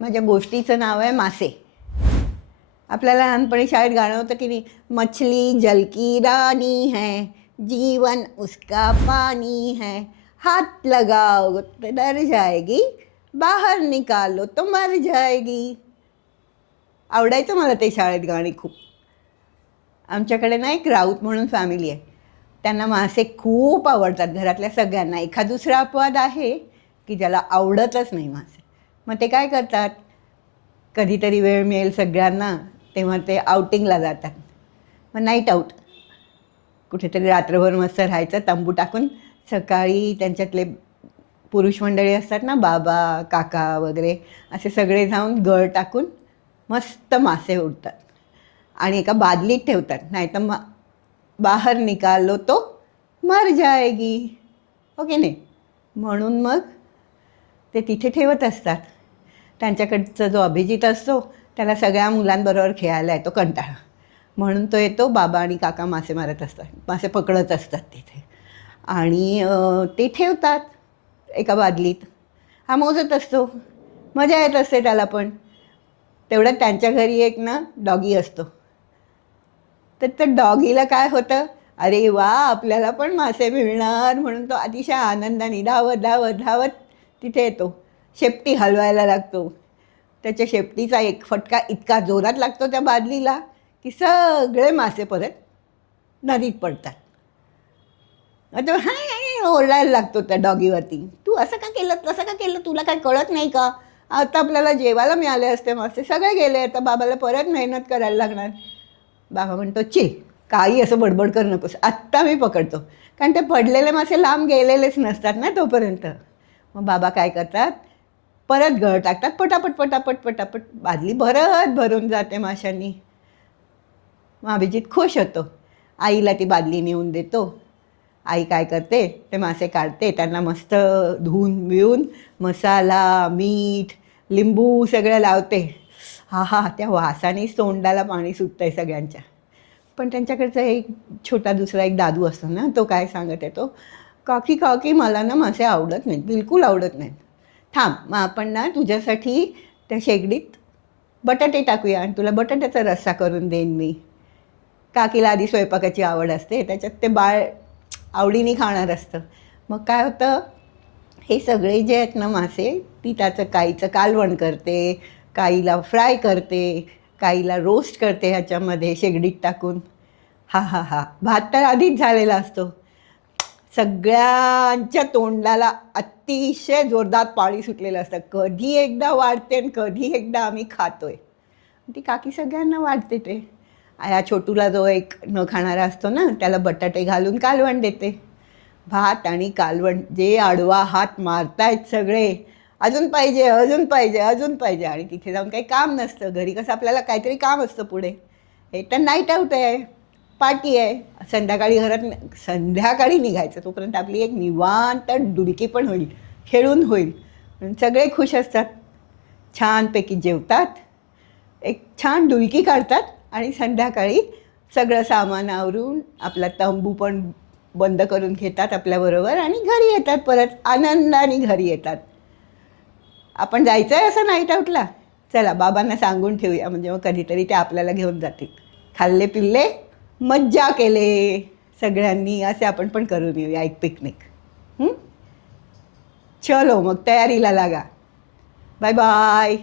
माझ्या गोष्टीचं नाव आहे मासे. आपल्याला लहानपणी शाळेत गाणं होतं की नाही, मछली जल की रानी है, जीवन उसका पानी है, हाथ लगाओ तो डर जाएगी, बाहर निकालो तो मर जाएगी. आवडायचं मला ते शाळेत गाणी खूप. आमच्याकडे ना एक राऊत म्हणून फॅमिली आहे. त्यांना मासे खूप आवडतात, घरातल्या सगळ्यांना. एखाद दुसरा अपवाद आहे की ज्याला आवडतच नाही मासे. मग ते काय करतात, कधीतरी वेळ मिळेल सगळ्यांना तेव्हा ते आउटिंगला जातात. मग नाईट आऊट, कुठेतरी रात्रभर मस्त राहायचं तंबू टाकून. सकाळी त्यांच्यातले पुरुष मंडळी असतात ना, बाबा काका वगैरे, असे सगळे जाऊन गळ टाकून मस्त मासे उडतात आणि एका बादलीत ठेवतात. नाही तर मग बाहेर निकालो तो मर जाएगी, हो की नाही. म्हणून मग ते तिथे ठेवत असतात. त्यांच्याकडचा जो अभिजित असतो त्याला सगळ्या मुलांबरोबर खेळायला येतो कंटाळा, म्हणून तो येतो. बाबा आणि काका मासे मारत असतात, मासे पकडत असतात तिथे आणि ते ठेवतात एका बादलीत. हा मोजत असतो, मजा येत असते त्याला. पण तेवढं त्यांच्या घरी एक ना डॉगी असतो. तर त्या डॉगीला काय होतं, अरे वा आपल्याला पण मासे मिळणार म्हणून तो अतिशय आनंदाने धावत धावत धावत तिथे येतो. शेपटी हलवायला लागतो. त्याच्या शेपटीचा एक फटका इतका जोरात लागतो त्या बादलीला की सगळे मासे परत नदीत पडतात. तो हाय ओरडायला लागतो त्या डॉगीवरती, तू असं का केलं, तसं का केलं, तुला काय कळत नाही का, आता आपल्याला जेवायला मिळाले असते मासे, सगळे गेले, आता बाबाला परत मेहनत करायला लागणार. बाबा म्हणतो, चिल, काही असं बडबड करू नकोस, आत्ता मी पकडतो. कारण ते पडलेले मासे लांब गेलेलेच नसतात ना तोपर्यंत. मग बाबा काय करतात, परत गळ टाकतात, पटापट पटापट पटापट बादली भरत भरून जाते माशांनी. मग अभिजित खुश होतो, आईला ती बादली नेऊन देतो. आई काय करते, ते मासे काढते, त्यांना मस्त धुवून बिवून मसाला मीठ लिंबू सगळं लावते. हा हा, त्या वासानेच तोंडाला पाणी सुटतं आहे सगळ्यांच्या. पण त्यांच्याकडचा एक छोटा दुसरा एक दादू असतो ना, तो काय सांगत येतो, काकी काकी मला ना मासे आवडत नाहीत, बिलकुल आवडत नाहीत. थांब, मग आपण ना तुझ्यासाठी त्या शेगडीत बटाटे टाकूया आणि तुला बटाट्याचा रस्सा करून देईन मी. काकीला आधी स्वयंपाकाची आवड असते, त्याच्यात ते बाळ आवडीने खाणार असतं. मग काय होतं, हे सगळे जे आहेत ना मासे, ती त्याचं काहीचं कालवण करते, काहीला फ्राय करते, काहीला रोस्ट करते ह्याच्यामध्ये शेगडीत टाकून. हा हा हा, भात तर आधीच झालेला असतो. सगळ्यांच्या तोंडाला अतिशय जोरदार पाणी सुटलेलं असतं. कधी एकदा वाढते आणि कधी एकदा आम्ही खातोय. ती काकी सगळ्यांना वाढते ते. ह्या छोटूला जो एक न खाणारा असतो ना, त्याला बटाटे घालून कालवण देते. भात आणि कालवण, जे आडवा हात मारतायत सगळे, अजून पाहिजे अजून पाहिजे अजून पाहिजे. आणि तिथे जाऊन काही काम नसतं, घरी कसं आपल्याला काहीतरी काम असतं पुढे. हे तर नाईट आऊट आहे, पार्टी आहे, संध्याकाळी घरात संध्याकाळी निघायचं, तोपर्यंत आपली एक निवांत डुलकी पण होईल, खेळून होईल. सगळे खुश असतात, छानपैकी जेवतात, एक छान डुलकी काढतात आणि संध्याकाळी सगळं सामान आवरून आपला तंबू पण बंद करून घेतात आपल्याबरोबर आणि घरी येतात, परत आनंदाने घरी येतात. आपण जायचं आहे असं नाईट आऊटला, चला बाबांना सांगून ठेवूया, म्हणजे मग कधीतरी ते आपल्याला घेऊन जातील. खाल्ले पिल्ले मज्जा केले सगळ्यांनी, असे आपण पण करून येऊया एक पिकनिक. चलो मग तयारीला लागा. Bye bye.